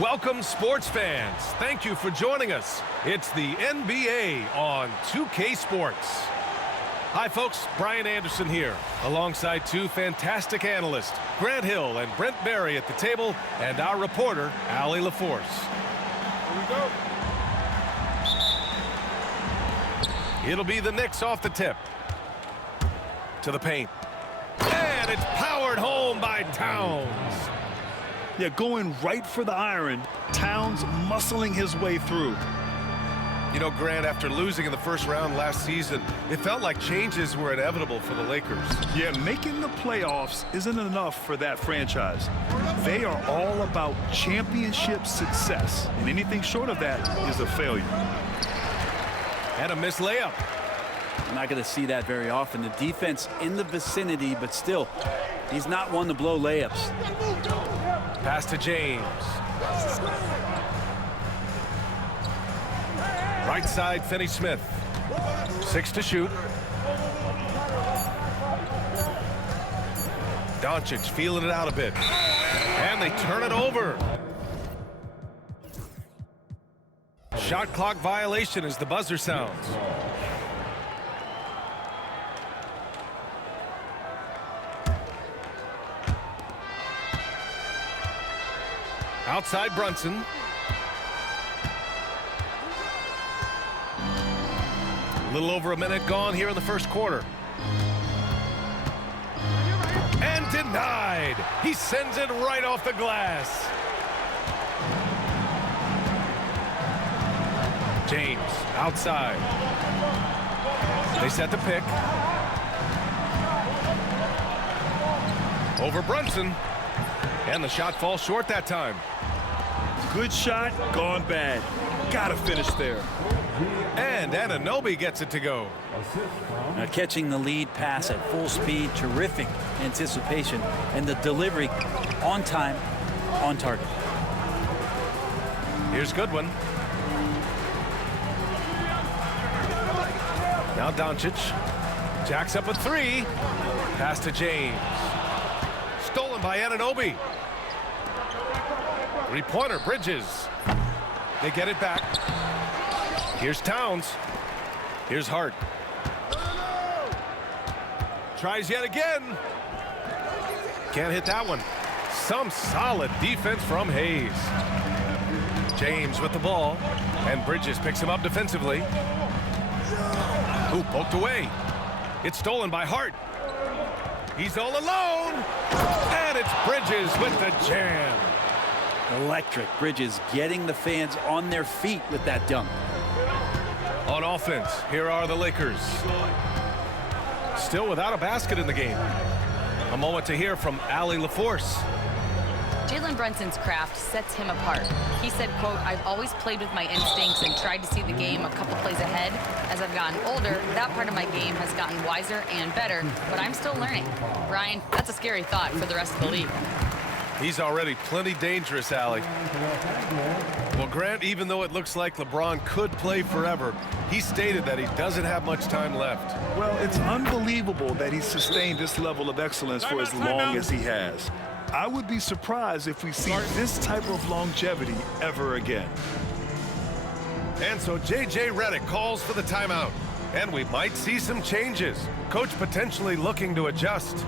Welcome, sports fans. Thank you for joining us. It's the NBA on 2K Sports. Hi, folks. Brian Anderson here, alongside two fantastic analysts, Grant Hill and Brent Barry at the table, and our reporter, Allie LaForce. Here we go. It'll be the Knicks off the tip. To the paint. And it's powered home by Towns. Yeah, going right for the iron. Towns muscling his way through. You know, Grant, after losing in the first round last season, it felt like changes were inevitable for the Lakers. Yeah, making the playoffs isn't enough for that franchise. They are all about championship success, and anything short of that is a failure. And a missed layup. We're not going to see that very often. The defense in the vicinity, but still, He's not one to blow layups. Pass to James. Right side, Finney-Smith. 6 to shoot. Doncic feeling it out a bit. And they turn it over. Shot clock violation as the buzzer sounds. Outside Brunson. A little over a minute gone here in the first quarter. And denied. He sends it right off the glass. James outside. They set the pick. Over Brunson. And the shot falls short that time. Good shot, gone bad. Gotta finish there. And Anunoby gets it to go. Now catching the lead pass at full speed, terrific anticipation, and the delivery on time, on target. Here's Goodwin. Now Doncic. Jacks up a 3. Pass to James. Stolen by Anunoby. Three-pointer, Bridges. They get it back. Here's Towns. Here's Hart. Tries yet again. Can't hit that one. Some solid defense from Hayes. James with the ball. And Bridges picks him up defensively. Ooh, poked away. It's stolen by Hart. He's all alone. And it's Bridges with the jam. Electric. Bridges getting the fans on their feet with that dunk. On offense, here are the Lakers. Still without a basket in the game. A moment to hear from Allie LaForce. Jalen Brunson's craft sets him apart. He said, quote, "I've always played with my instincts and tried to see the game a couple plays ahead. As I've gotten older, that part of my game has gotten wiser and better, but I'm still learning." Ryan, that's a scary thought for the rest of the league. He's already plenty dangerous, Allie. Well, Grant, even though it looks like LeBron could play forever, he stated that he doesn't have much time left. Well, it's unbelievable that he's sustained this level of excellence for as long as he has. I would be surprised if we see this type of longevity ever again. And so J.J. Redick calls for the timeout. And we might see some changes. Coach potentially looking to adjust.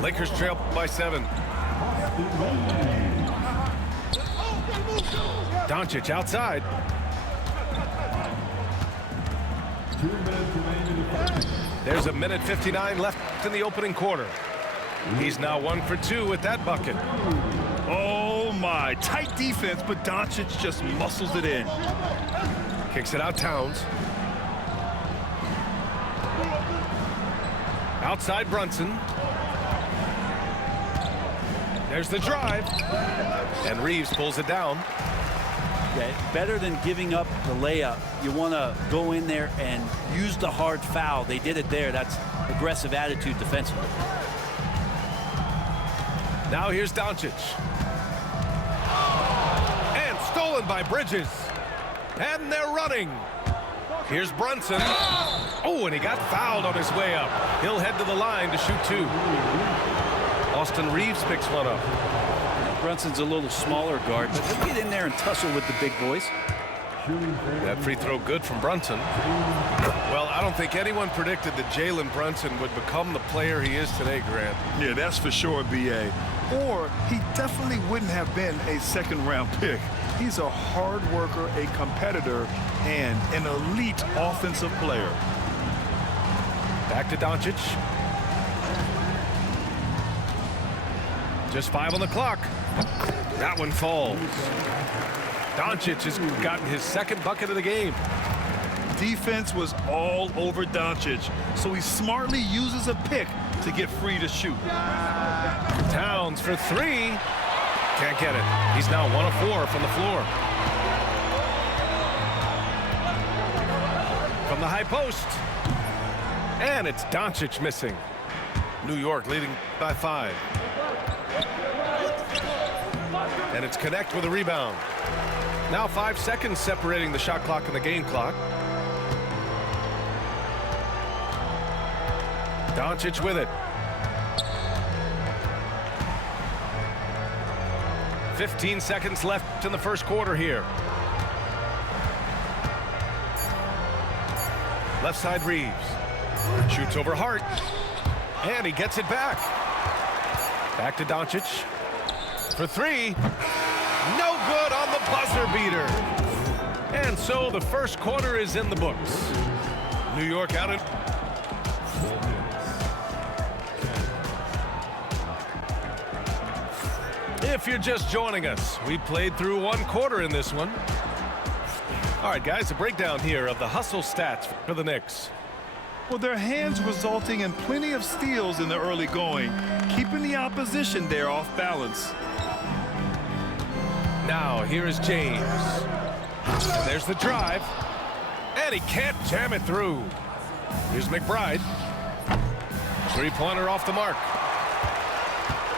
Lakers trail by 7. Doncic outside. There's a minute 59 left in the opening quarter. He's now 1 for 2 with that bucket. Oh my, tight defense, but Doncic just muscles it in. Kicks it out, Towns. Outside Brunson. There's the drive. And Reeves pulls it down. Yeah, better than giving up the layup. You want to go in there and use the hard foul. They did it there. That's aggressive attitude defensively. Now here's Doncic. And stolen by Bridges. And they're running. Here's Brunson. Oh, and he got fouled on his way up. He'll head to the line to shoot 2. Austin Reeves picks one up. Brunson's a little smaller guard, but he'll get in there and tussle with the big boys. That free throw good from Brunson. Well, I don't think anyone predicted that Jalen Brunson would become the player he is today, Grant. Yeah, that's for sure, B.A. Or he definitely wouldn't have been a second-round pick. He's a hard worker, a competitor, and an elite offensive player. Back to Doncic. Just 5 on the clock. That one falls. Doncic has gotten his second bucket of the game. Defense was all over Doncic, so he smartly uses a pick to get free to shoot. Towns for 3. Can't get it. He's now 1 of 4 from the floor. From the high post. And it's Doncic missing. New York leading by 5. And it's Connect with a rebound. Now 5 seconds separating the shot clock and the game clock. Doncic with it. 15 seconds left in the first quarter here. Left side Reeves. Shoots over Hart. And he gets it back. Back to Doncic. For 3. No good on the buzzer beater. And so the first quarter is in the books. New York out in. If you're just joining us, we played through 1 quarter in this one. All right, guys, a breakdown here of the hustle stats for the Knicks. Well, their hands resulting in plenty of steals in the early going, keeping the opposition there off balance. Now, here is James. And there's the drive. And he can't jam it through. Here's McBride. 3-pointer off the mark.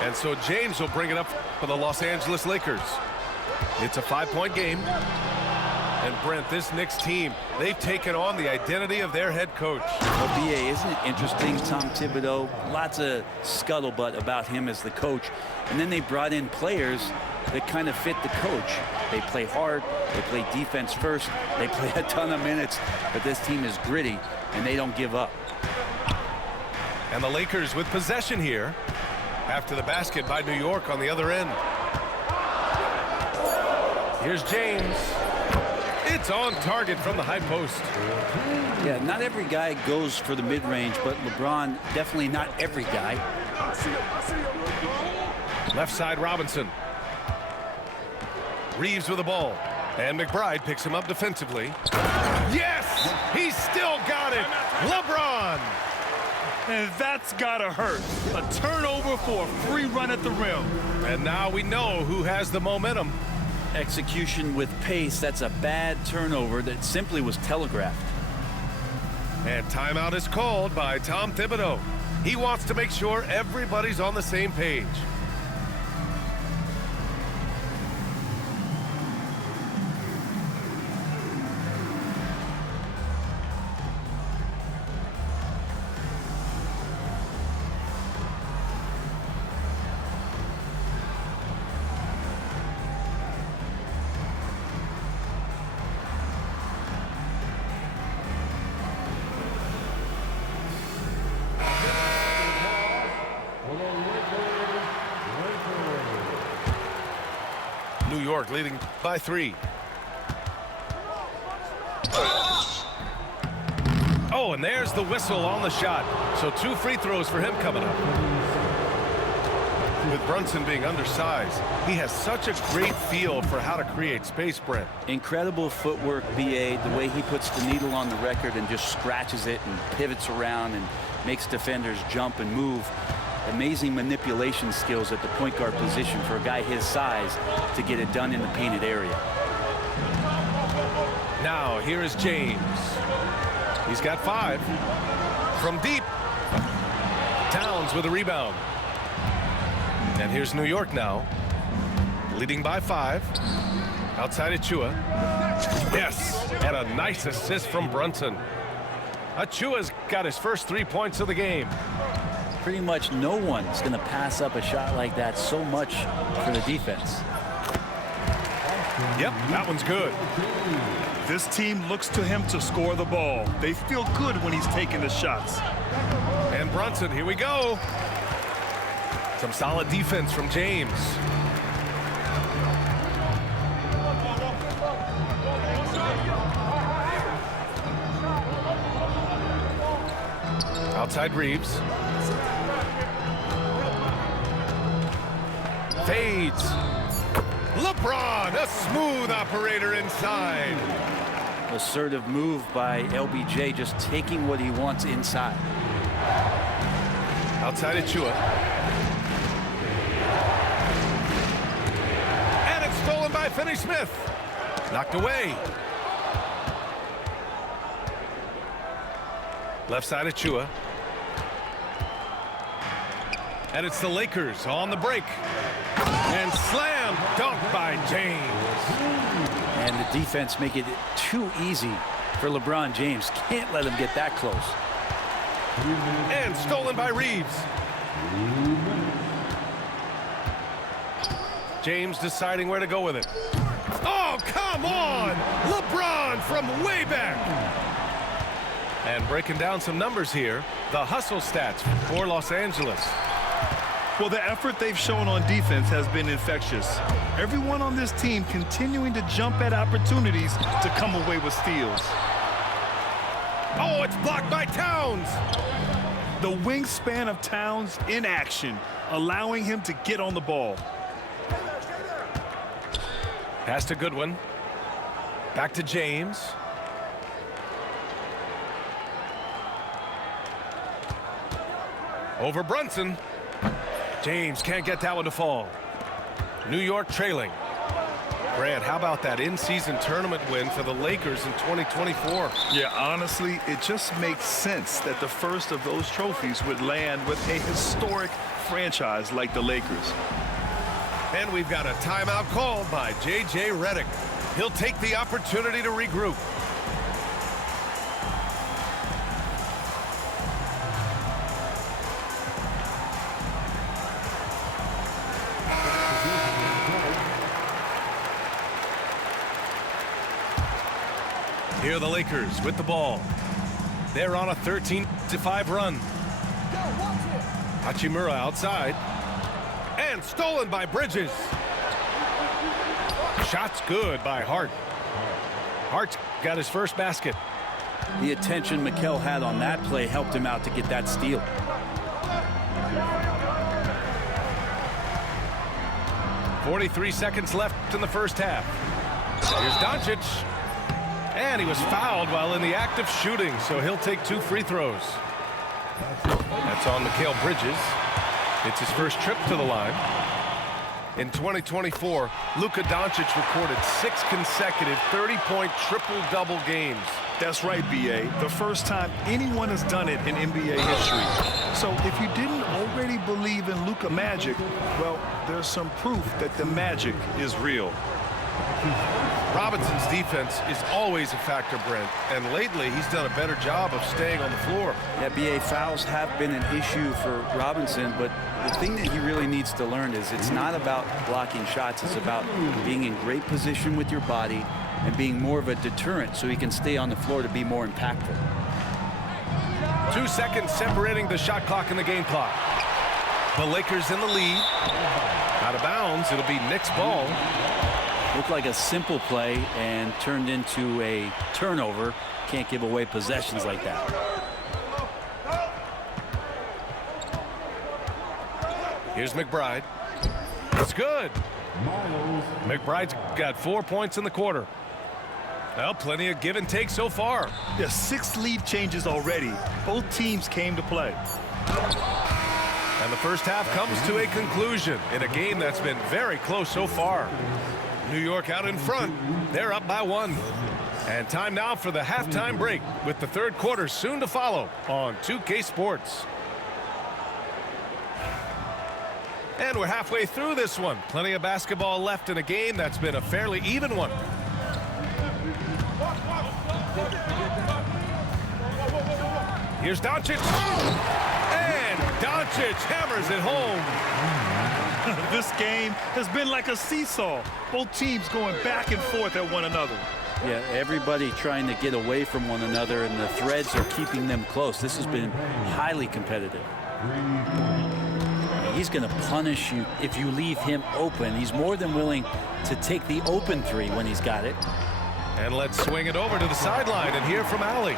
And so James will bring it up for the Los Angeles Lakers. It's a 5-point game. And Brent, this Knicks team, they've taken on the identity of their head coach. Well, B.A., isn't it interesting, Tom Thibodeau? Lots of scuttlebutt about him as the coach. And then they brought in players that kind of fit the coach. They play hard, they play defense first, they play a ton of minutes, but this team is gritty, and they don't give up. And the Lakers with possession here after the basket by New York on the other end. Here's James. It's on target from the high post. Yeah, not every guy goes for the mid-range, but LeBron, definitely not every guy. Left side Robinson. Reeves with the ball. And McBride picks him up defensively. Yes! He's still got it! LeBron! And that's gotta hurt. A turnover for a free run at the rim. And now we know who has the momentum. Execution with pace, that's a bad turnover that simply was telegraphed. And timeout is called by Tom Thibodeau. He wants to make sure everybody's on the same page. New York leading by 3. Oh, and there's the whistle on the shot. So 2 free throws for him coming up. With Brunson being undersized, he has such a great feel for how to create space, Brent. Incredible footwork, B.A., the way he puts the needle on the record and just scratches it and pivots around and makes defenders jump and move. Amazing manipulation skills at the point guard position for a guy his size to get it done in the painted area. Now, here is James. He's got 5. From deep. Towns with a rebound. And here's New York now. Leading by 5. Outside Achua. Yes, and a nice assist from Brunson. Achua's got his first 3 points of the game. Pretty much no one's going to pass up a shot like that so much for the defense. Yep, that one's good. This team looks to him to score the ball. They feel good when he's taking the shots. And Brunson, here we go. Some solid defense from James. Outside Reeves. Fades. LeBron, a smooth operator inside. Assertive move by LBJ, just taking what he wants inside. Outside Achua. And it's stolen by Finney-Smith. Knocked away. Left side Achua. And it's the Lakers on the break. And slam dunk by James. And the defense make it too easy for LeBron James. Can't let him get that close. And stolen by Reeves. James deciding where to go with it. Oh, come on! LeBron from way back. And breaking down some numbers here, the hustle stats for Los Angeles. Well, the effort they've shown on defense has been infectious. Everyone on this team continuing to jump at opportunities to come away with steals. Oh, it's blocked by Towns. The wingspan of Towns in action, allowing him to get on the ball. Pass to Goodwin. Back to James. Over Brunson. James can't get that one to fall. New York trailing. Brad, how about that in-season tournament win for the Lakers in 2024? Yeah, honestly, it just makes sense that the first of those trophies would land with a historic franchise like the Lakers. And we've got a timeout called by J.J. Redick. He'll take the opportunity to regroup. Here are the Lakers with the ball. They're on a 13-5 run. Hachimura outside. And stolen by Bridges. Shot's good by Hart. Hart's got his first basket. The attention Mikel had on that play helped him out to get that steal. .43 seconds left in the first half. Here's Doncic. And he was fouled while in the act of shooting, so he'll take 2 free throws. That's on Mikal Bridges. It's his first trip to the line. In 2024, Luka Doncic recorded 6 consecutive 30-point triple-double games. That's right, B.A. The first time anyone has done it in NBA history. So if you didn't already believe in Luka magic, well, there's some proof that the magic is real. Robinson's defense is always a factor, Brent, and lately he's done a better job of staying on the floor. Yeah, BA, fouls have been an issue for Robinson, but the thing that he really needs to learn is it's not about blocking shots. It's about being in great position with your body and being more of a deterrent so he can stay on the floor to be more impactful. 2 seconds separating the shot clock and the game clock. The Lakers in the lead. Out of bounds, it'll be Knicks ball. Looked like a simple play and turned into a turnover. Can't give away possessions like that. Here's McBride. It's good. McBride's got 4 points in the quarter. Well, plenty of give and take so far. Yeah, 6 lead changes already. Both teams came to play. And the first half comes to a conclusion in a game that's been very close so far. New York out in front. They're up by 1. And time now for the halftime break with the third quarter soon to follow on 2K Sports. And we're halfway through this one. Plenty of basketball left in a game that's been a fairly even one. Here's Doncic. And Doncic hammers it home. This game has been like a seesaw. Both teams going back and forth at one another. Yeah, everybody trying to get away from one another, and the threads are keeping them close. This has been highly competitive. He's going to punish you if you leave him open. He's more than willing to take the open 3 when he's got it. And let's swing it over to the sideline and hear from Allie.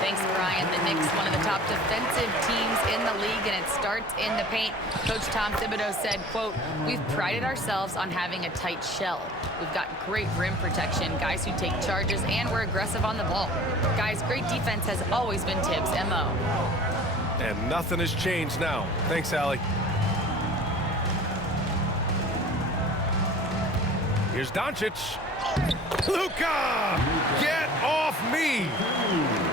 Thanks, Brian. The Knicks, one of the top defensive teams in the league, and it starts in the paint. Coach Tom Thibodeau said, quote, "We've prided ourselves on having a tight shell. We've got great rim protection, guys who take charges, and we're aggressive on the ball. Guys, great defense has always been Tibbs' MO." And nothing has changed now. Thanks, Allie. Here's Doncic. Luka! Get off me!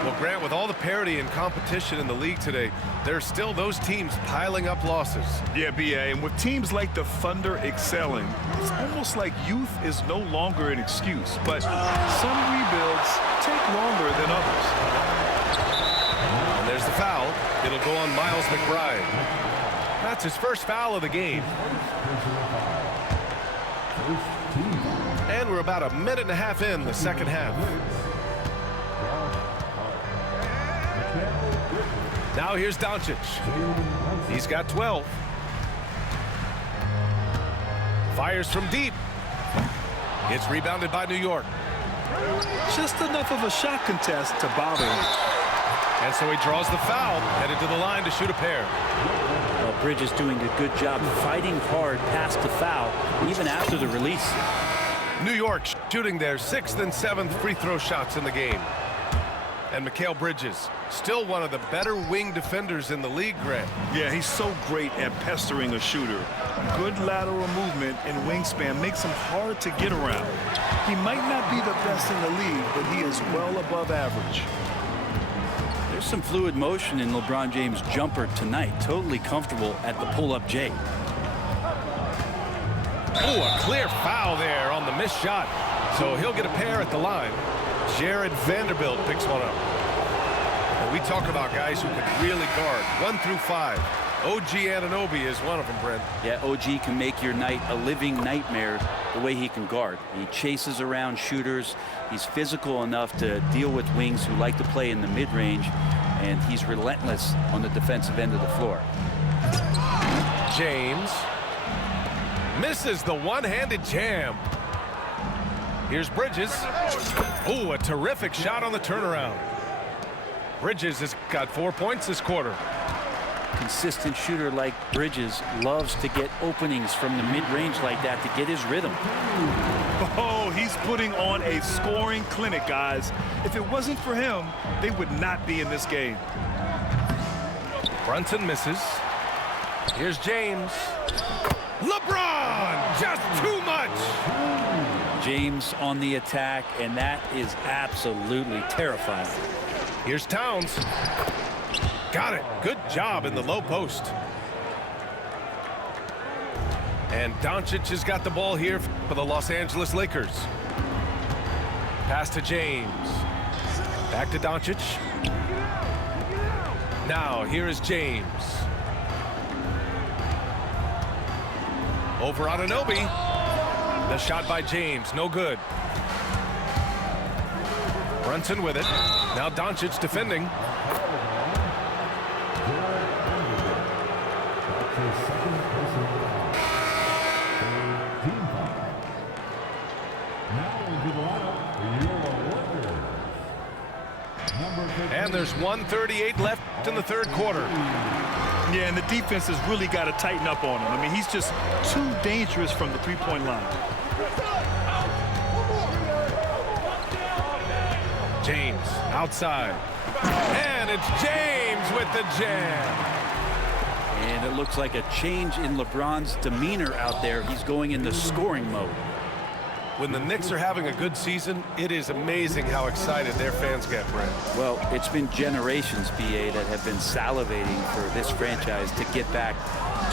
Well, Grant, with all the parity and competition in the league today, there's still those teams piling up losses. Yeah, B.A., and with teams like the Thunder excelling, it's almost like youth is no longer an excuse. But some rebuilds take longer than others. And there's the foul. It'll go on Miles McBride. That's his first foul of the game. And we're about a minute and a half in the second half. Now here's Doncic. He's got 12. Fires from deep. It's rebounded by New York. Just enough of a shot contest to bother him. And so he draws the foul, headed to the line to shoot a pair. Well, Bridges doing a good job fighting hard past the foul, even after the release. New York shooting their 6th and 7th free throw shots in the game. And Mikal Bridges, still one of the better wing defenders in the league, Grant. Yeah, he's so great at pestering a shooter. Good lateral movement and wingspan makes him hard to get around. He might not be the best in the league, but he is well above average. There's some fluid motion in LeBron James' jumper tonight. Totally comfortable at the pull-up J. Oh, a clear foul there on the missed shot. So he'll get a pair at the line. Jared Vanderbilt picks one up. And we talk about guys who can really guard 1 through 5. OG Anunoby is one of them, Brent. Yeah, OG can make your night a living nightmare the way he can guard. He chases around shooters. He's physical enough to deal with wings who like to play in the mid-range, and he's relentless on the defensive end of the floor. James misses the one-handed jam. Here's Bridges. Oh, a terrific shot on the turnaround. Bridges has got 4 points this quarter. Consistent shooter like Bridges loves to get openings from the mid-range like that to get his rhythm. Oh, he's putting on a scoring clinic, guys. If it wasn't for him, they would not be in this game. Brunson misses. Here's James. LeBron, just too much. James on the attack, and that is absolutely terrifying. Here's Towns. Got it. Good job in the low post. And Doncic has got the ball here for the Los Angeles Lakers. Pass to James. Back to Doncic. Now here is James. Over Anunoby. The shot by James, no good. Brunson with it. Now Doncic defending. And there's 1:38 left in the third quarter. Yeah, and the defense has really got to tighten up on him. I mean, he's just too dangerous from the three-point line. James outside. And it's James with the jam. And it looks like a change in LeBron's demeanor out there. He's going into scoring mode. When the Knicks are having a good season, it is amazing how excited their fans get, Brent. Well, it's been generations, BA, that have been salivating for this franchise to get back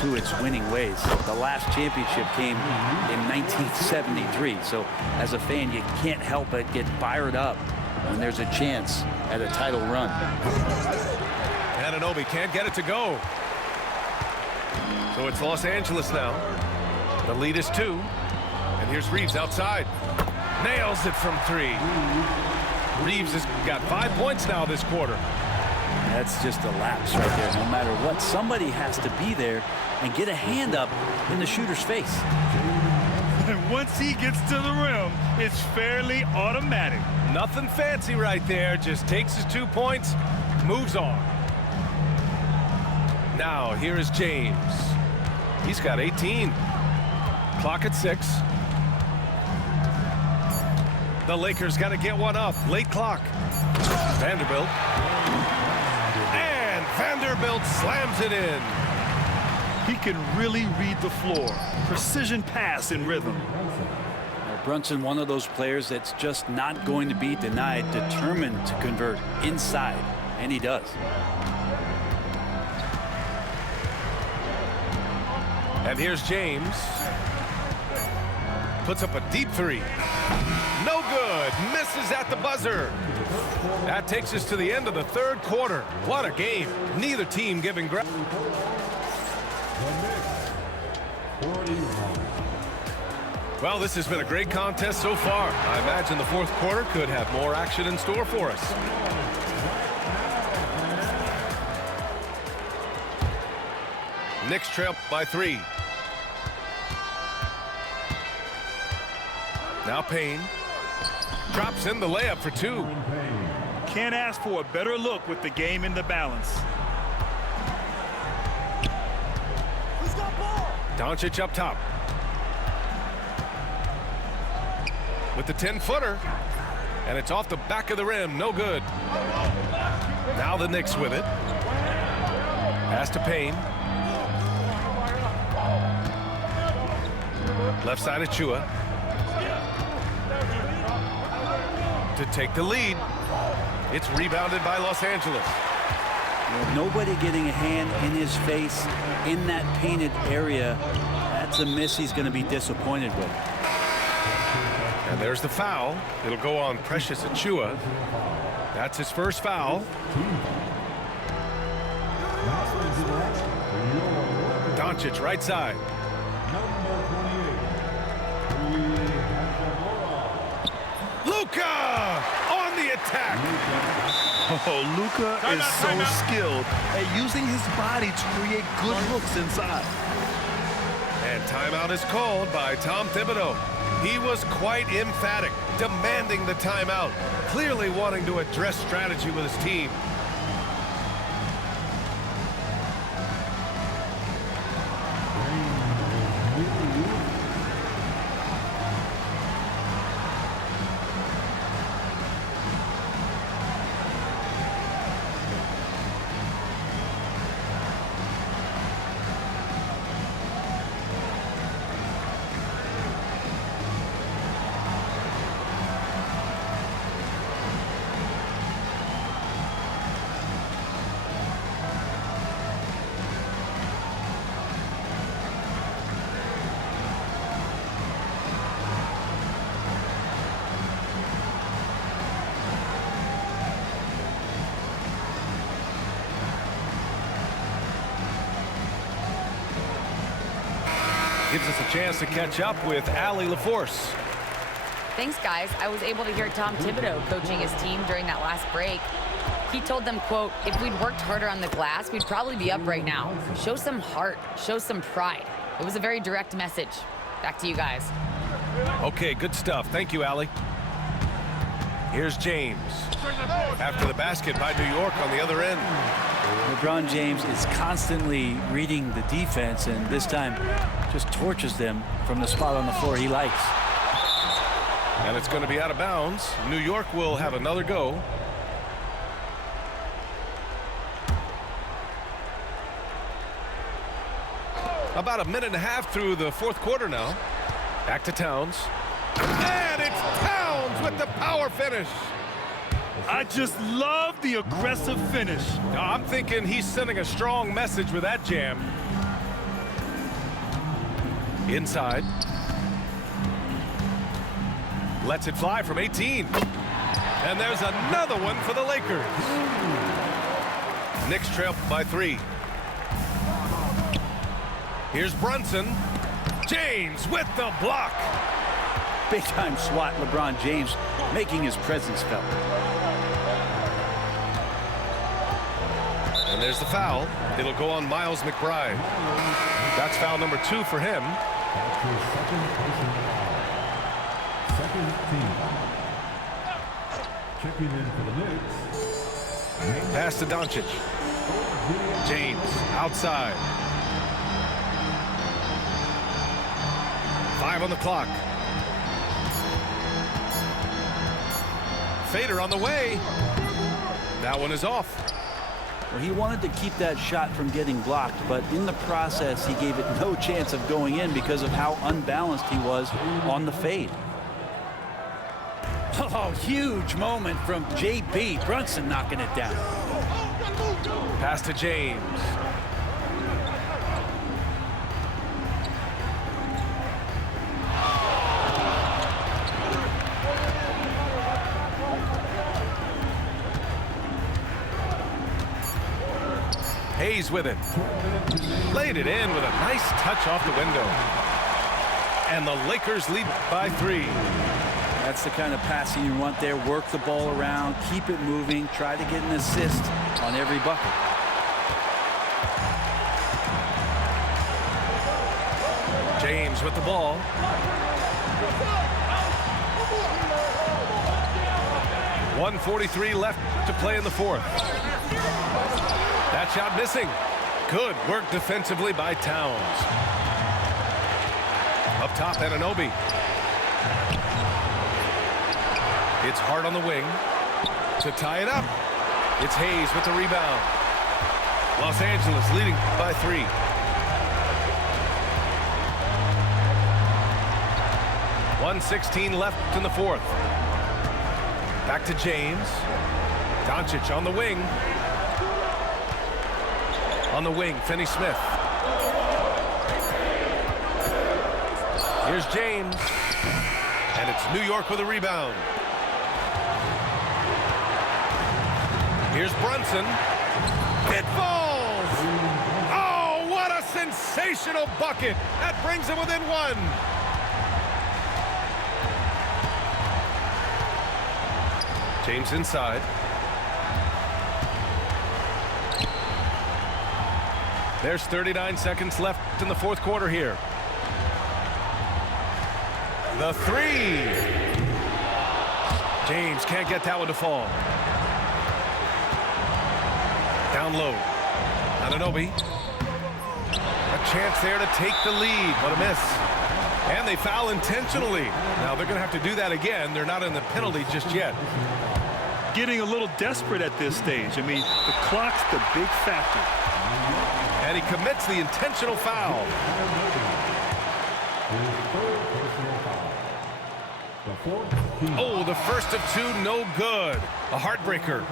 to its winning ways. The last championship came in 1973. So as a fan, you can't help but get fired up when there's a chance at a title run. Anunoby can't get it to go. So it's Los Angeles now. The lead is 2. And here's Reeves outside. Nails it from 3. Reeves has got 5 points now this quarter. That's just a lapse right there. No matter what, somebody has to be there and get a hand up in the shooter's face. And once he gets to the rim, it's fairly automatic. Nothing fancy right there. Just takes his 2 points, moves on. Now, here is James. He's got 18. Clock at 6. The Lakers got to get one up. Late clock. Vanderbilt. And Vanderbilt slams it in. He can really read the floor. Precision pass in rhythm. Brunson, one of those players that's just not going to be denied, determined to convert inside, and he does. And here's James. Puts up a deep three. No good. Misses at the buzzer. That takes us to the end of the third quarter. What a game. Neither team giving ground. Well, this has been a great contest so far. I imagine the fourth quarter could have more action in store for us. Knicks trail by 3. Now Payne drops in the layup for 2. Can't ask for a better look with the game in the balance. Who's got ball? Doncic up top. With the 10-footer. And it's off the back of the rim. No good. Now the Knicks with it. Pass to Payne. Left side of Chua. To take the lead. It's rebounded by Los Angeles. Nobody getting a hand in his face in that painted area. That's a miss he's going to be disappointed with. And there's the foul. It'll go on Precious Achiuwa. That's his first foul. Doncic right side. Luka on the attack. Oh, Luka is so skilled at using his body to create good looks inside. And timeout is called by Tom Thibodeau. He was quite emphatic, demanding the timeout, clearly wanting to address strategy with his team. Gives us a chance to catch up with Allie LaForce. Thanks, guys. I was able to hear Tom Thibodeau coaching his team during that last break. He told them, quote, if we'd worked harder on the glass, we'd probably be up right now. Show some heart. Show some pride. It was a very direct message. Back to you guys. Okay, good stuff. Thank you, Allie. Here's James. After the basket by New York on the other end. LeBron James is constantly reading the defense, and this time just torches them from the spot on the floor he likes. And it's going to be out of bounds. New York will have another go. About a minute and a half through the fourth quarter now. Back to Towns. And it's Towns with the power finish. I just love the aggressive finish. Now, I'm thinking he's sending a strong message with that jam. Inside. Lets it fly from 18. And there's another one for the Lakers. Knicks trail by 3. Here's Brunson. James with the block. Big time swat, LeBron James making his presence felt. And there's the foul. It'll go on Miles McBride. That's foul number 2 for him. That's your second personal foul. Second team foul. Checking in for the Knicks. Pass to Doncic. James outside. 5 on the clock. Fader on the way. That one is off. Well, he wanted to keep that shot from getting blocked, but in the process, he gave it no chance of going in because of how unbalanced he was on the fade. Oh, huge moment from JB. Brunson knocking it down. Pass to James. Hayes with it. Laid it in with a nice touch off the window. And the Lakers lead by 3. That's the kind of passing you want there. Work the ball around, keep it moving, try to get an assist on every bucket. James with the ball. .143 left to play in the 4th. That shot missing. Good work defensively by Towns. Up top, Anunoby. It's Hart on the wing to tie it up. It's Hayes with the rebound. Los Angeles leading by 3. .116 left in the 4th. Back to James. Doncic on the wing. On the wing, Finney-Smith. Here's James. And it's New York with a rebound. Here's Brunson. It falls! Oh, what a sensational bucket! That brings him within 1. James inside. There's 39 seconds left in the 4th quarter here. The 3. James can't get that one to fall. Down low. Anunoby. A chance there to take the lead. What a miss. And they foul intentionally. Now they're going to have to do that again. They're not in the penalty just yet. Getting a little desperate at this stage. I mean, the clock's the big factor. And he commits the intentional foul. Oh, the first of 2, no good. A heartbreaker.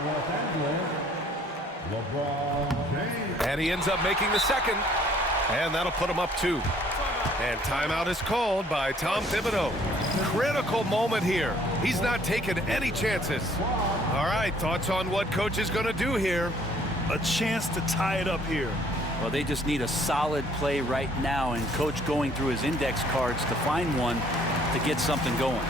And he ends up making the second. And that'll put him up 2. And timeout is called by Tom Thibodeau. Critical moment here. He's not taking any chances. All right, thoughts on what coach is going to do here? A chance to tie it up here. Well, they just need a solid play right now, and coach going through his index cards to find one to get something going.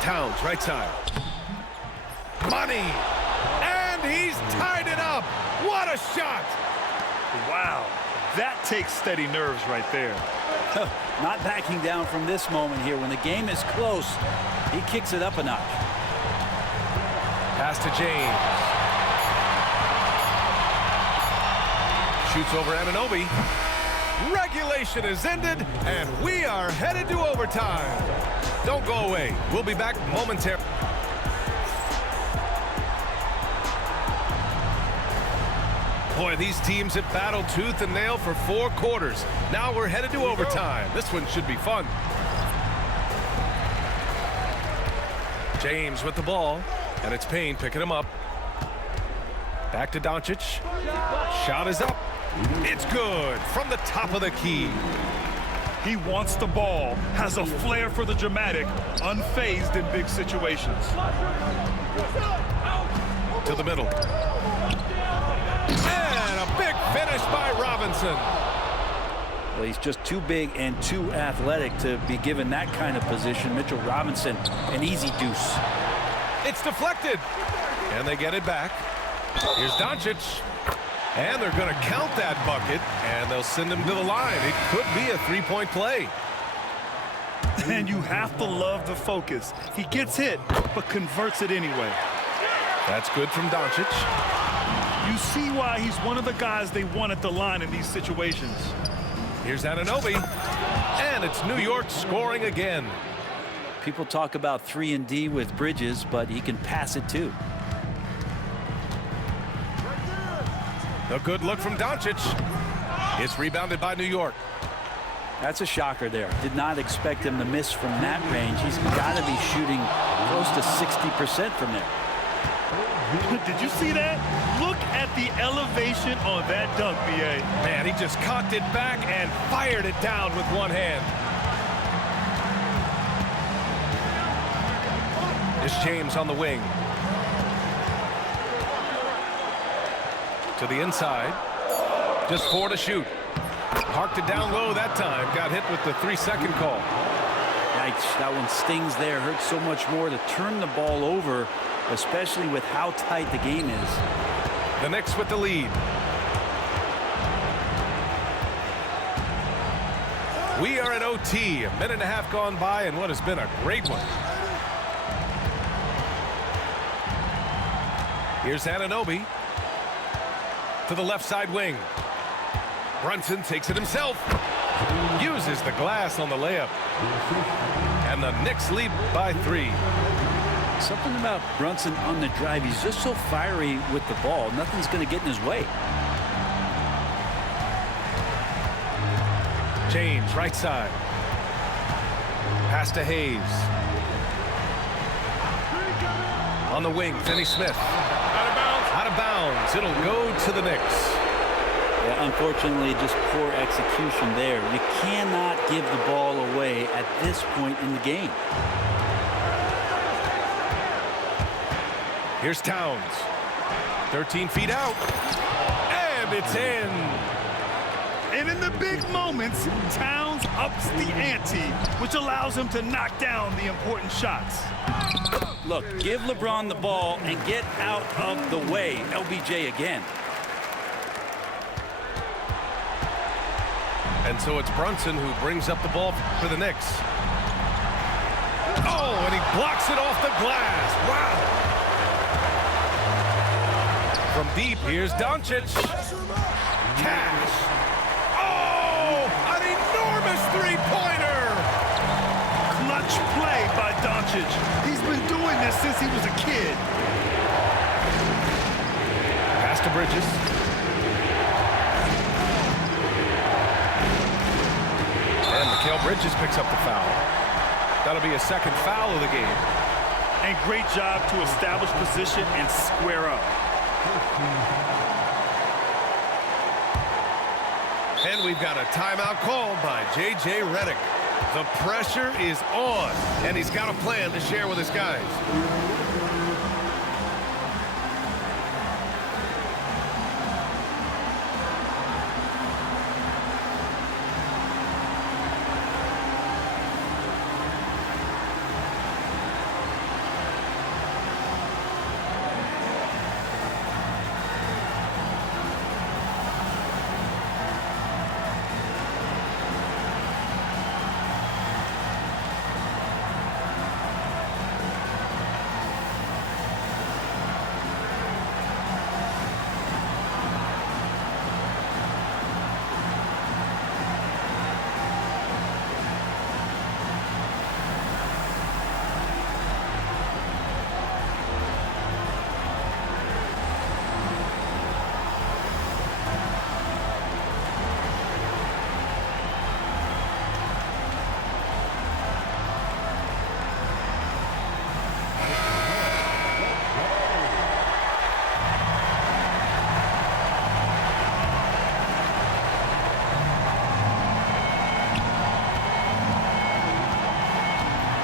Towns, right side. Money! And he's tied it up! What a shot! Wow, that takes steady nerves right there. Not backing down from this moment here. When the game is close, he kicks it up a notch. Pass to James. Shoots over Anunoby. Regulation is ended, and we are headed to overtime. Don't go away. We'll be back momentarily. Boy, these teams have battled tooth and nail for 4 quarters. Now we're headed to overtime. This one should be fun. James with the ball, and it's Payne picking him up. Back to Doncic. Shot is up. It's good from the top of the key. He wants the ball, has a flair for the dramatic, unfazed in big situations. To the middle. And a big finish by Robinson. Well, he's just too big and too athletic to be given that kind of position. Mitchell Robinson, an easy deuce. It's deflected. And they get it back. Here's Doncic. And they're going to count that bucket, and they'll send him to the line. It could be a 3-point play. And you have to love the focus. He gets hit, but converts it anyway. That's good from Doncic. You see why he's one of the guys they want at the line in these situations. Here's Anunoby. And it's New York scoring again. People talk about 3-and-D with Bridges, but he can pass it too. A good look from Doncic. It's rebounded by New York. That's a shocker there. Did not expect him to miss from that range. He's got to be shooting close to 60% from there. Did you see that? Look at the elevation on that dunk, B.A. Man, he just cocked it back and fired it down with one hand. It's James on the wing. To the inside. Just 4 to shoot. Parked it down low that time. Got hit with the 3-second call. Yikes, that one stings there. Hurts so much more to turn the ball over, especially with how tight the game is. The Knicks with the lead. We are in OT. A minute and a half gone by in what has been a great one. Here's Anunoby. To the left side wing. Brunson takes it himself. Uses the glass on the layup. And the Knicks lead by 3. Something about Brunson on the drive. He's just so fiery with the ball. Nothing's going to get in his way. James, right side. Pass to Hayes. On the wing, Finney-Smith. Out of bounds. It'll go to the Knicks. Yeah, unfortunately, just poor execution there. You cannot give the ball away at this point in the game. Here's Towns. 13 feet out. And it's in. And in the big moments, Towns ups the ante, which allows him to knock down the important shots. Look, give LeBron the ball and get out of the way. LBJ again. And so it's Brunson who brings up the ball for the Knicks. Oh, and he blocks it off the glass. Wow. From deep, here's Doncic. Cash. Oh, an enormous three-pointer. Clutch play by Doncic. He's been doing this since he was a kid. Pass to Bridges. And Mikal Bridges picks up the foul. That'll be a second foul of the game. And great job to establish position and square up. And we've got a timeout called by J.J. Redick. The pressure is on, and he's got a plan to share with his guys.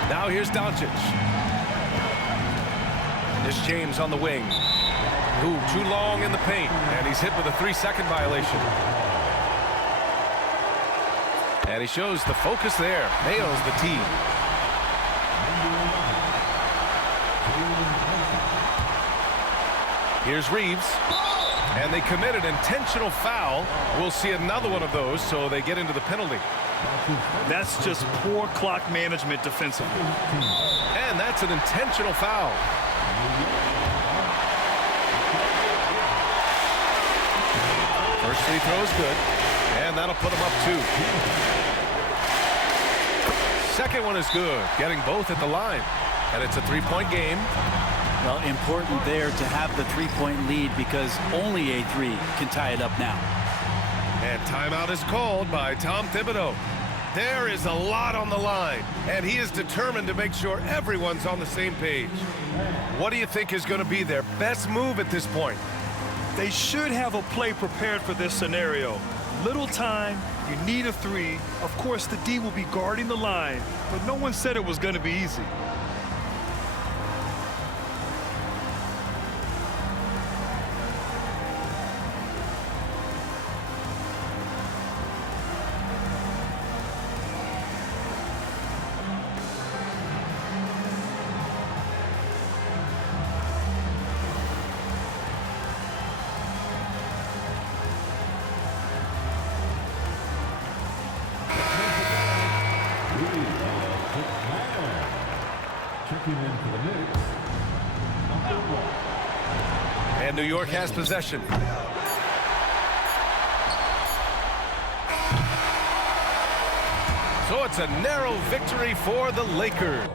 Now here's Doncic. This James on the wing. Ooh, too long in the paint, and he's hit with a 3-second violation. And he shows the focus there. Nails the tee. Here's Reeves. And they committed intentional foul. We'll see another one of those, so they get into the penalty. That's just poor clock management defensively. And that's an intentional foul. First free throw is good, and that'll put him up 2. Second one is good, getting both at the line. And it's a 3-point game. Well, important there to have the 3-point lead because only a 3 can tie it up now. And timeout is called by Tom Thibodeau. There is a lot on the line, and he is determined to make sure everyone's on the same page. What do you think is going to be their best move at this point? They should have a play prepared for this scenario. Little time, you need a 3. Of course, the D will be guarding the line, but no one said it was going to be easy. Checking in for the Knicks, number 1. And New York has possession. So it's a narrow victory for the Lakers.